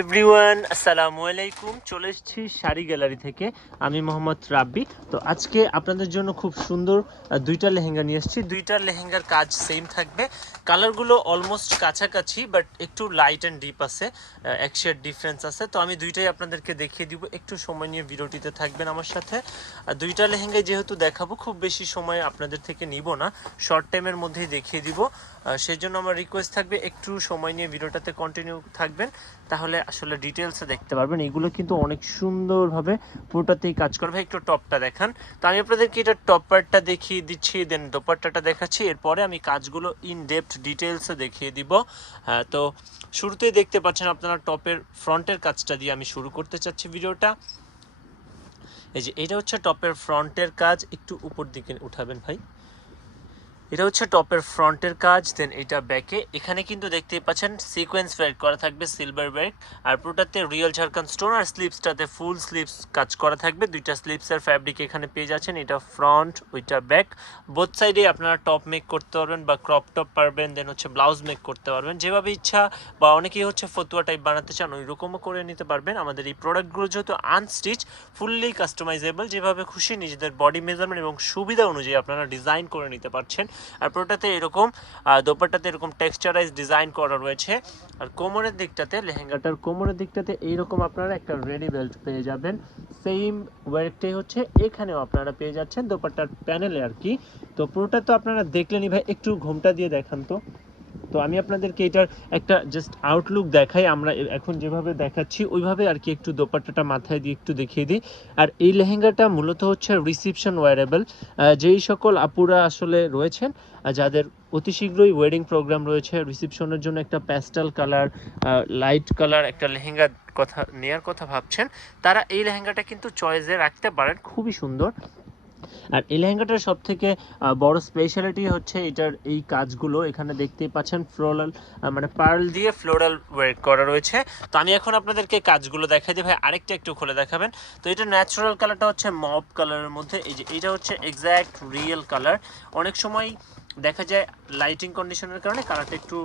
Everyone আসসালামু আলাইকুম। চলে এসেছি শাড়ি গ্যালারি থেকে। আমি মোহাম্মদ রাব্বি। তো আজকে আপনাদের জন্য খুব সুন্দর দুইটা লেহেঙ্গা নিয়ে এসেছি। দুইটা লেহেঙ্গার কাজ সেম থাকবে। কালারগুলো অলমোস্ট কাছাকাছি বাট একটু লাইট অ্যান্ড ডিপ আছে এক শেড ডিফারেন্স আছে। তো আমি দুইটাই আপনাদেরকে দেখিয়ে দিব। একটু সময় নিয়ে ভিডিওটিতে থাকবেন আমার সাথে। আর দুইটা লেহেঙ্গায় যেহেতু দেখাবো, খুব বেশি সময় আপনাদের থেকে নিব না। শর্ট টাইমের মধ্যেই দেখিয়ে দিব। সেই জন্য আমার রিকোয়েস্ট থাকবে, একটু সময় নিয়ে ভিডিওটাতে কন্টিনিউ থাকবেন। তাহলে আসলে ডিটেলসে দেখতে পারবেন। এগুলো কিন্তু অনেক সুন্দরভাবে পুরোটাতেই কাজ করবে একটু টপটা দেখান। তো আমি আপনাদেরকে এটা টপ পার্টটা দেখিয়ে দিচ্ছি দেন দোপাট্টাটা দেখাচ্ছি। এরপরে আমি কাজগুলো ইন ডেপথ ডিটেলসে দেখিয়ে দিব। হ্যাঁ তো শুরুতেই দেখতে পাচ্ছেন আপনারা টপের ফ্রন্টের কাজটা দিয়ে আমি শুরু করতে চাচ্ছি ভিডিওটা। এই যে, এটা হচ্ছে টপের ফ্রন্টের কাজ। একটু উপর দিকে উঠাবেন ভাই। এটা হচ্ছে টপের ফ্রন্টের কাজ দেন এটা ব্যাকে এখানে কিন্তু দেখতেই পাচ্ছেন সিকোয়েন্স ওয়ার্ক করা থাকবে সিলভার ওয়ার্ক আর পুরোটাতে রিয়েল ঝাড়খান্ড স্টোন আর স্লিপসটাতে ফুল স্লিপস কাজ করা থাকবে। দুইটা স্লিপসের ফ্যাব্রিক এখানে পেয়ে যাচ্ছেন, এটা ফ্রন্ট ওইটা ব্যাক বোথ সাইডে আপনারা টপ মেক করতে পারবেন বা ক্রপ টপ পারবেন দেন হচ্ছে ব্লাউজ মেক করতে পারবেন। যেভাবে ইচ্ছা বা অনেকেই হচ্ছে ফতুয়া টাইপ বানাতে চান ওই রকমও করে নিতে পারবেন। আমাদের এই প্রোডাক্টগুলো যেহেতু আনস্টিচ ফুললি কাস্টমাইজেবল যেভাবে খুশি নিজেদের বডি মেজারমেন্ট এবং সুবিধা অনুযায়ী আপনারা ডিজাইন করে নিতে পারছেন। আর পুরোটাতে এরকম দোপাটাতে এরকম টেক্সচারাইজ ডিজাইন করা রয়েছে। আর কোমরের দিকটাতে, লেহেঙ্গাটার কোমরের দিকটাতে এইরকম আপনারা একটা রেডি বেল্ট পেয়ে যাবেন। সেম ওয়ার্কটাই হচ্ছে এখানেও আপনারা পেয়ে যাচ্ছেন দোপাট্টার প্যানেলে আর কি। তো পুরোটা তো আপনারা দেখলেনই ভাই, একটু ঘোমটা দিয়ে দেখান তো। তো আমি আপনাদেরকে এটার একটা জাস্ট আউটলুক দেখাই, আমরা এখন যেভাবে দেখাচ্ছি, ওইভাবে আর কি একটু দোপাট্টাটা মাথায় দিয়ে একটু দেখিয়ে দিই। আর এই লেহেঙ্গাটা মূলত হচ্ছে রিসিপশন ওয়ারেবল যেই সকল আপুরা আসলে রয়েছেন যাদের অতি শীঘ্রই ওয়েডিং প্রোগ্রাম রয়েছে রিসিপশনের জন্য একটা প্যাস্টাল কালার লাইট কালার একটা লেহেঙ্গার কথা, নেয়ার কথা ভাবছেন, তারা এই লেহেঙ্গাটা কিন্তু চয়েসে রাখতে পারেন, খুবই সুন্দর। আর এই লেহেঙ্গাটার সব থেকে বড় স্পেশালিটি হচ্ছে এটার এই কাজগুলো। এখানে দেখতেই পাচ্ছেন ফ্লোরাল মানে পার্ল দিয়ে ফ্লোরাল ওয়ার্ক করা রয়েছে। তো আমি এখন আপনাদেরকে কাজগুলো দেখাই দিই। ভাই, আরেকটা একটু খুলে দেখাবেন। তো এটা ন্যাচারাল কালারটা হচ্ছে মব কালারের মধ্যে। এই যে, এটা হচ্ছে এক্স্যাক্ট রিয়েল কালার অনেক সময় দেখা যায় লাইটিং কন্ডিশনের কারণে কালারটা একটু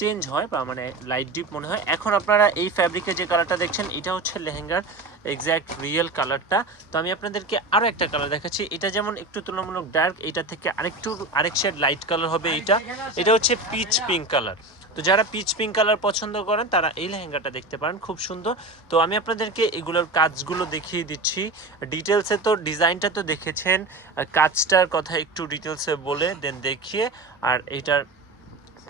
চেঞ্জ হয় বা মানে লাইট ডিপ মনে হয়। এখন আপনারা এই ফ্যাব্রিকের যে কালারটা দেখছেন, এটা হচ্ছে লেহেঙ্গার এক্স্যাক্ট রিয়েল কালারটা তো আমি আপনাদেরকে আরও একটা কালার দেখাচ্ছি। এটা যেমন একটু তুলনামূলক ডার্ক এটা থেকে আরেকটু, আরেক শেড লাইট কালার হবে এটা এটা হচ্ছে পিচ পিঙ্ক কালার তো যারা পিচ পিঙ্ক কালার পছন্দ করেন, তারা এই লেহেঙ্গাটা দেখতে পারেন, খুব সুন্দর। তো আমি আপনাদেরকে এগুলোর কাজগুলো দেখিয়ে দিচ্ছি। ডিটেলসে তো ডিজাইনটা তো দেখেছেন। কাজটার কথা একটু ডিটেলসে বলে দেন দেখিয়ে, আর এটার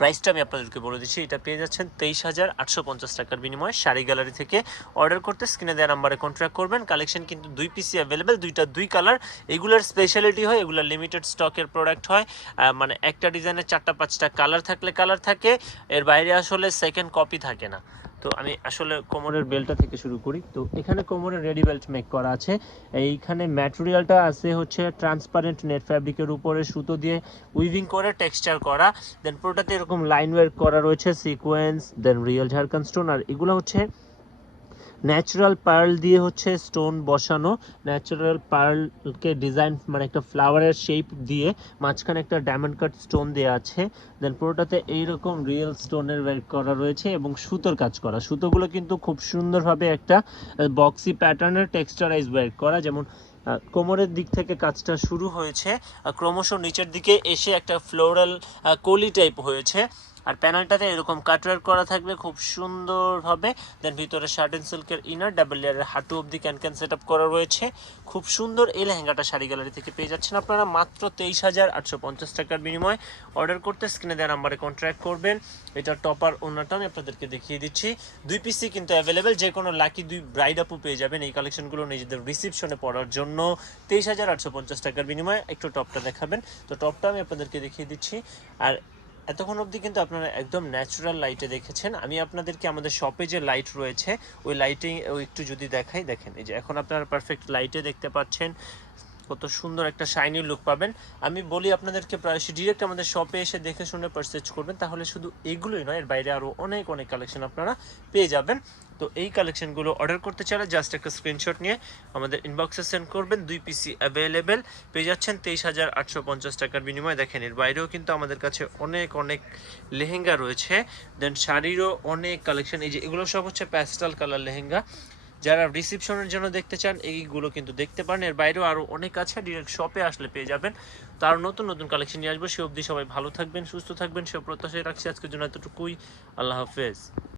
প্রাইসটা আমি আপনাদেরকে বলে দিচ্ছি। এটা পেয়ে যাচ্ছেন তেইশ হাজার আটশো পঞ্চাশ টাকার বিনিময়ে। শাড়ি গ্যালারি থেকে অর্ডার করতে স্ক্রিনে দেওয়া নাম্বারে কন্ট্রাক্ট করবেন। কালেকশন কিন্তু দুই পিসি অ্যাভেলেবেল দুইটা দুই কালার এগুলার স্পেশালিটি হয় এগুলো লিমিটেড স্টকের প্রোডাক্ট হয়। মানে একটা ডিজাইনের চারটা, পাঁচটা কালার থাকলে কালার থাকে। এর বাইরে আসলে সেকেন্ড কপি থাকে না। তো আমি আসলে কোমরের বেল্টটা থেকে শুরু করি। তো এখানে কোমরের রেডি বেল্ট মেক করা আছে। এইখানে ম্যাটেরিয়ালটা আছে হচ্ছে ট্রান্সপারেন্ট নেট ফ্যাব্রিকের উপরে সুতো দিয়ে উইভিং করে টেক্সচার করা। দেন পুরোটাতে এরকম লাইন ওয়ার্ক করা রয়েছে sequence then real Jharkhand stone আর এগুলো হচ্ছে ন্যাচারাল পার্ল দিয়ে হচ্ছে স্টোন বসানো ন্যাচারাল পার্লকে ডিজাইন মানে একটা ফ্লাওয়ারের শেপ দিয়ে মাঝখানে একটা ডায়মন্ড কাট স্টোন দেওয়া আছে। দেন পুরোটাতে এইরকম রিয়েল স্টোনের ওয়ার্ক করা রয়েছে এবং সুতোর কাজ করা। সুতোগুলো কিন্তু খুব সুন্দরভাবে একটা বক্সি প্যাটার্নের টেক্সচারাইজ ওয়ার্ক করা। যেমন কোমরের দিক থেকে কাজটা শুরু হয়েছে ক্রমশ নিচের দিকে এসে একটা ফ্লোরাল কলি টাইপ হয়েছে। আর প্যানেলটাতে এরকম কাটওয়ার্ক করা থাকবে খুব সুন্দরভাবে দেন ভিতরে শার্ট এন্ড সিল্কের ইনার ডাবল লেয়ারের হাঁটু অবধি ক্যান ক্যান সেট আপ করা রয়েছে। খুব সুন্দর এই লেহেঙ্গাটা শাড়ি গ্যালারি থেকে পেয়ে যাচ্ছেন আপনারা। মাত্র তেইশ হাজার আটশো পঞ্চাশ টাকার বিনিময়ে অর্ডার করতে স্ক্রিনে দেওয়া নাম্বারে কন্ট্যাক্ট করবেন। এটা টপার ওনারটা আমি আপনাদেরকে দেখিয়ে দিচ্ছি। দুই পিসি কিন্তু অ্যাভেলেবেল যে কোনো লাকি দুই ব্রাইড আপু পেয়ে যাবেন এই কালেকশনগুলো নিজেদের রিসিপশনে পড়ার জন্য। তেইশ হাজার আটশো পঞ্চাশ টাকার বিনিময়ে একটু টপটা দেখাবেন। তো টপটা আমি আপনাদেরকে দেখিয়ে দিচ্ছি। আর এতক্ষণ অবধি কিন্তু আপনারা একদম ন্যাচারাল লাইটে দেখেছেন। আমি আপনাদেরকে আমাদের শপে যে লাইট রয়েছে, ওই লাইটিং একটু যদি দেখাই, দেখেন। এই যে এখন আপনারা পারফেক্ট লাইটে দেখতে পাচ্ছেন, কত সুন্দর একটা শাইনি লুক পাবেন। আমি বলি আপনাদেরকে প্রায়শই ডিরেক্ট আমাদের শপে এসে দেখে শুনে পারচেজ করবেন, তাহলে শুধু এগুলোই নয়, এর বাইরে আরও অনেক অনেক কালেকশন আপনারা পেয়ে যাবেন। তো এই কালেকশনগুলো অর্ডার করতে চাইলে জাস্ট একটা স্ক্রিনশট নিয়ে আমাদের ইনবক্সে সেন্ড করবেন। দুই পিসি অ্যাভেলেবেল পেয়ে যাচ্ছেন তেইশ হাজার আটশো পঞ্চাশ টাকার বিনিময়ে। দেখেন, এর বাইরেও কিন্তু আমাদের কাছে অনেক অনেক লেহেঙ্গা রয়েছে। দেন শাড়িরও অনেক কালেকশন এই যে এগুলো সব হচ্ছে প্যাস্টাল কালার লেহেঙ্গা। যারা রিসিপশনের জন্য দেখতে চান, এইগুলো কিন্তু দেখতে পারেন। এর বাইরেও আরও অনেক আছে। ডিরেক্ট শপে আসলে পেয়ে যাবেন। তার নতুন নতুন কালেকশন নিয়ে আসব। সে অবধি সবাই ভালো থাকবেন, সুস্থ থাকবেন। সে প্রত্যাশায় রাখছি আজকের জন্য এতটুকুই। আল্লাহ হাফেজ।